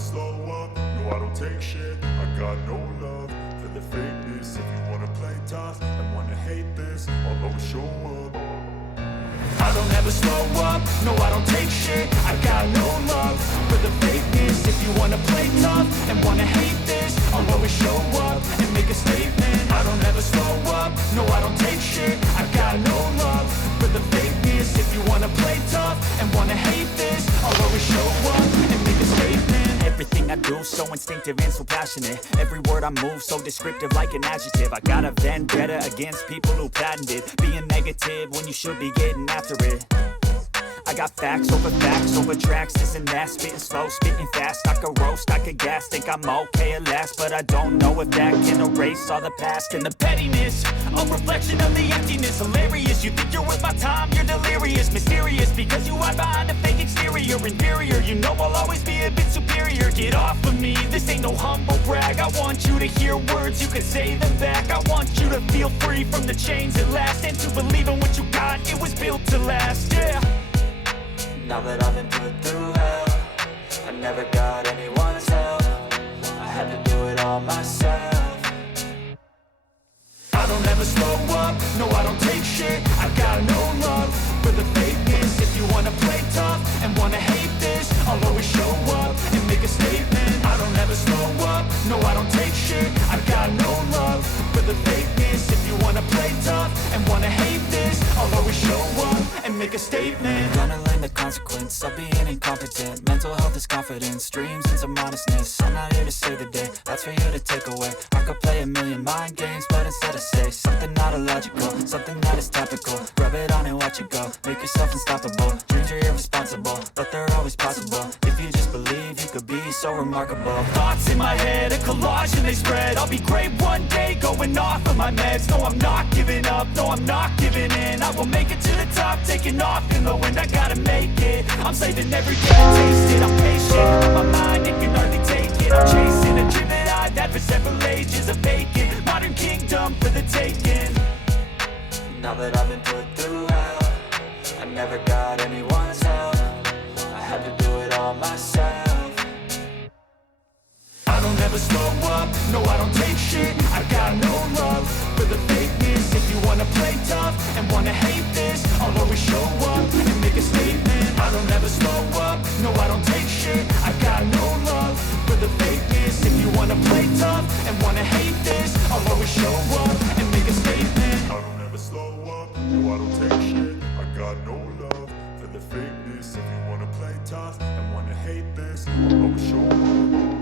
slow up, no I don't take shit. I got no love for the fakeness. If you wanna play tough and wanna hate this, I'll always show up. I don't ever slow up, no I don't take shit. I got no love for the fakeness. If you wanna play tough and wanna hate this, I'll always show up and make a statement. I don't ever slow up, no I don't take shit. I got no love for the fakeness. If you wanna play tough and wanna hate this, I'll always show up and make a statement. Everything I do so instinctive and so passionate. Every word I move so descriptive like an adjective. I got a vendetta against people who patented being negative when you should be getting after it. I got facts over tracks, this and that. Spitting slow, spitting fast. I could roast, I could gas. Think I'm okay at last, but I don't know if that can erase all the past and the pettiness. A reflection of the emptiness. Hilarious, you think you're worth my time, you're delirious. Mysterious, because you hide behind a fake exterior. Inferior, you know I'll always be a bit superior. Get off of me, this ain't no humble brag. I want you to hear words, you can say them back. I want you to feel free from the chains at last, and to believe in what you got, it was built to last, yeah. Now that I've been put through hell, I never got anyone's help. I had to do it all myself. I don't ever slow up, no I don't take shit. I got no love for the fakeness. If you wanna play tough and wanna hate this, I'll always show up and make a statement. I don't ever slow up, no I don't take shit. I got no love for the fakeness. If you wanna play tough and wanna hate this, I'll always show up and make a statement. Gonna learn the consequence of being incompetent. Mental health is confidence, dreams and some honestness. I'm not here to save the day, that's for you to take away. I could play a million mind games, but instead I say something not illogical, something that is topical. Rub it on and watch it go, make yourself unstoppable. Dreams are irresponsible, but they're always possible. If you just believe, you could be so remarkable. Thoughts in my head, a collage and they spread. I'll be great one day, going off of my meds. No, I'm not giving up, no, I'm not giving in. I will make it to the top, taking off in the wind. I gotta make it, I'm saving every day to taste it. I'm patient, but my mind, it can hardly take it. I'm chasing a dream that I've had for several ages. A vacant, modern kingdom for the taking. Now that I've been put through hell, I never got anyone's help. I had to do it all myself. I don't ever slow up, no I don't take shit. I got no love for the fakeness. If you wanna play tough and wanna hate this, I'll always show up and make a statement. I don't ever slow up, no I don't take shit. I got no love for the fakeness. If you wanna play tough and wanna hate this, I'll always show up and make a statement. I don't ever slow up, no I don't take shit. I got no love for the fakeness. If you wanna play tough and wanna hate this, I'll always show up.